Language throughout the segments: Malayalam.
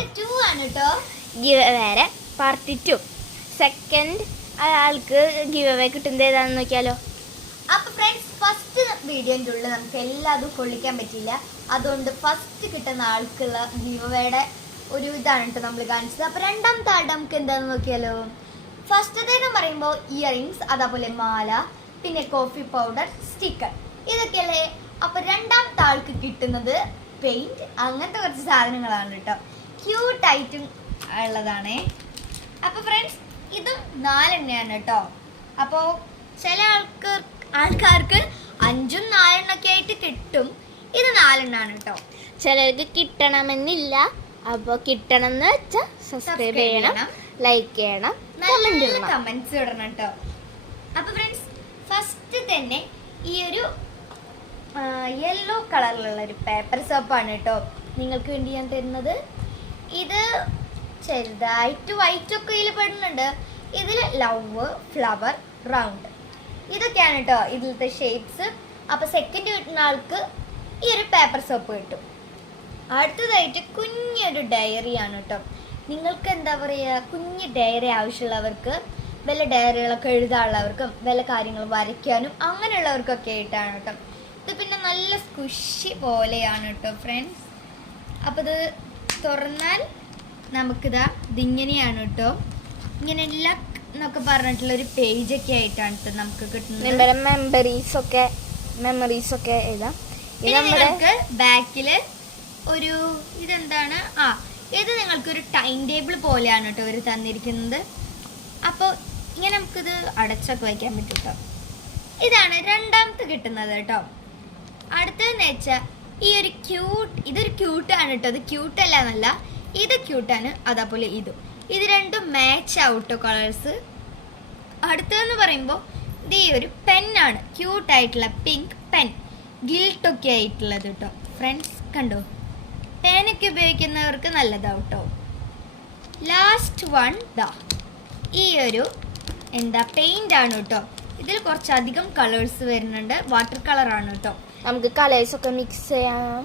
പാർട്ട് 2 ആണ് കേട്ടോ. ഗിവ് വേറെ പാർട്ട് 2 സെക്കൻഡ് ആൾക്ക് ഗിവ് അവേ കിട്ടുന്നത് ഏതാണെന്ന് നോക്കിയാലോ. അപ്പൊ ഫ്രണ്ട്സ്, ഫസ്റ്റ് വീഡിയോന്റെ ഉള്ളിൽ നമുക്ക് എല്ലാതും കൊള്ളിക്കാൻ പറ്റില്ല. അതുകൊണ്ട് ഫസ്റ്റ് കിട്ടുന്ന ആൾക്കുള്ള ഗിവ് അവേയുടെ ഒരു ഇതാണ് കേട്ടോ നമ്മൾ കാണിച്ചത്. അപ്പൊ രണ്ടാമത്തെ ആളുടെ നമുക്ക് എന്താണെന്ന് നോക്കിയാലോ. ഫസ്റ്റത്തേന്ന് പറയുമ്പോൾ ഇയറിങ്സ്, അതേപോലെ മാല, പിന്നെ കോഫി പൗഡർ, സ്റ്റിക്കർ, ഇതൊക്കെയല്ലേ. അപ്പൊ രണ്ടാമത്തെ ആൾക്ക് കിട്ടുന്നത് പെയിന്റ്, അങ്ങനത്തെ കുറച്ച് സാധനങ്ങളാണ് കേട്ടോ. ക്യൂട്ടായിട്ടും ഉള്ളതാണേ. അപ്പൊ ഫ്രണ്ട്സ്, ഇതും 4 എണ്ണയാണ് കേട്ടോ. അപ്പോൾ ചില ആൾക്കാർക്ക് 5ഉം 4 എണ്ണൊക്കെ ആയിട്ട് കിട്ടും. ഇത് 4 എണ്ണമാണ് കേട്ടോ. ചിലർക്ക് കിട്ടണമെന്നില്ല. അപ്പോൾ കിട്ടണം എന്ന് വെച്ചാൽ സബ്സ്ക്രൈബ് ചെയ്യണം, ലൈക്ക് ചെയ്യണം, കമന്റ്സ് ഇടണം കേട്ടോ. അപ്പൊ ഫ്രണ്ട്സ്, ഫസ്റ്റ് തന്നെ ഈ ഒരു യെല്ലോ കളറിലുള്ള ഒരു പേപ്പർ സോപ്പാണ് കേട്ടോ നിങ്ങൾക്ക് വേണ്ടി ഞാൻ തരുന്നത്. ഇത് ചെറുതായിട്ട് വൈറ്റ് ഒക്കെ ഇതിൽ പെടുന്നുണ്ട്. ഇതിൽ ലവ്, ഫ്ലവർ, റൗണ്ട്, ഇതൊക്കെയാണ് കേട്ടോ ഇതിലത്തെ ഷേപ്സ്. അപ്പൊ സെക്കൻഡ് കിട്ടുന്ന ആൾക്ക് ഈ ഒരു പേപ്പർ സോപ്പ് കിട്ടും. അടുത്തതായിട്ട് കുഞ്ഞൊരു ഡയറിയാണ് കേട്ടോ. നിങ്ങൾക്ക് എന്താ പറയുക, കുഞ്ഞ് ഡയറി ആവശ്യമുള്ളവർക്ക്, വല്ല ഡയറികളൊക്കെ എഴുതാനുള്ളവർക്കും, വല്ല കാര്യങ്ങൾ വരയ്ക്കാനും അങ്ങനെയുള്ളവർക്കൊക്കെ ആയിട്ടാണ് കേട്ടോ. ഇത് പിന്നെ നല്ല സ്കുഷി പോലെയാണ് കേട്ടോ ഫ്രണ്ട്സ്. അപ്പോൾ ഇത് തുറന്നാൽ നമുക്കിതാ ഇതിങ്ങനെയാണ് കേട്ടോ. ഇങ്ങനെ ലക്ക് എന്നൊക്കെ പറഞ്ഞിട്ടുള്ളൊരു പേജൊക്കെ ആയിട്ടാണ് കേട്ടോ നമുക്ക് കിട്ടുന്നത്. മെമ്മറീസൊക്കെ എഴുതാം. നമുക്ക് ബാക്കിൽ ഒരു ഇതെന്താണ്, ഇത് നിങ്ങൾക്കൊരു ടൈം ടേബിൾ പോലെയാണ് കേട്ടോ ഇവർ തന്നിരിക്കുന്നത്. അപ്പോൾ ഇങ്ങനെ നമുക്കിത് അടച്ചൊക്കെ വയ്ക്കാൻ പറ്റും കേട്ടോ. ഇതാണ് രണ്ടാമത്തെ കിട്ടുന്നത് കേട്ടോ. അടുത്തതെന്ന് വെച്ചാൽ ഈ ഒരു ഇതൊരു ക്യൂട്ടാണ് കേട്ടോ. ഇത് ക്യൂട്ടല്ല എന്നല്ല, ഇത് ക്യൂട്ടാണ്. അതേപോലെ ഇത് രണ്ടും മാച്ച് ഔട്ടോ കളേഴ്സ്. അടുത്തതെന്ന് പറയുമ്പോൾ ഇത് ഈ ഒരു പെന്നാണ്, ക്യൂട്ടായിട്ടുള്ള പിങ്ക് പെൻ, ഗിൽട്ടൊക്കെ ആയിട്ടുള്ളത് കേട്ടോ ഫ്രണ്ട്സ്. കണ്ടോ, പേനൊക്കെ ഉപയോഗിക്കുന്നവർക്ക് നല്ലതാവും കേട്ടോ. ലാസ്റ്റ് വൺ ഈ ഒരു പെയിന്റ് ആണ് കേട്ടോ. ഇതിൽ കുറച്ചധികം കളേഴ്സ് വരുന്നുണ്ട്. വാട്ടർ കളറാണ് കേട്ടോ. നമുക്ക് കളേഴ്സ് ഒക്കെ മിക്സ് ചെയ്യാം.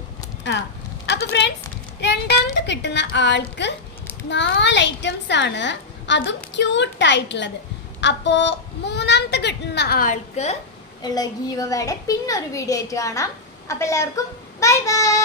അപ്പൊ ഫ്രണ്ട്സ്, രണ്ടാമത് കിട്ടുന്ന ആൾക്ക് 4 ഐറ്റംസ് ആണ്, അതും ക്യൂട്ടായിട്ടുള്ളത്. അപ്പോൾ മൂന്നാമത്തെ കിട്ടുന്ന ആൾക്ക് ഉള്ള ഗീവ് അവേയുടെ പിന്നെ ഒരു വീഡിയോ ആയിട്ട് കാണാം. അപ്പോൾ എല്ലാവർക്കും ബൈ ബൈ.